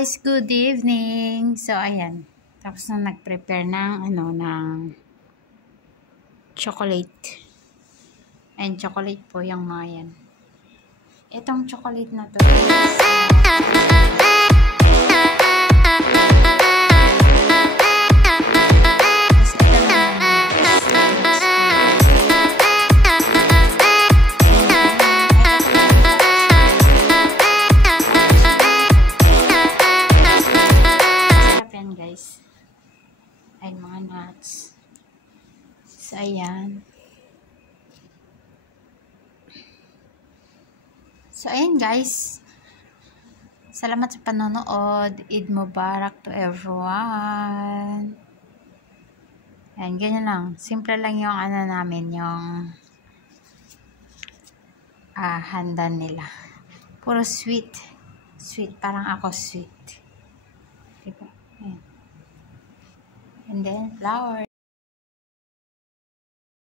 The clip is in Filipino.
guys, good evening. So ayan, tapos na nag-prepare ng ng chocolate. And chocolate po yung mga yan. Itong chocolate na to. Guys, ay mga nuts. So ayan. So ayan guys, salamat sa panonood. Eid Mubarak to everyone. Ayan, ganyan lang, simple lang yung namin, yung handa nila, puro sweet, parang ako sweet, diba? Ayan. And then flour.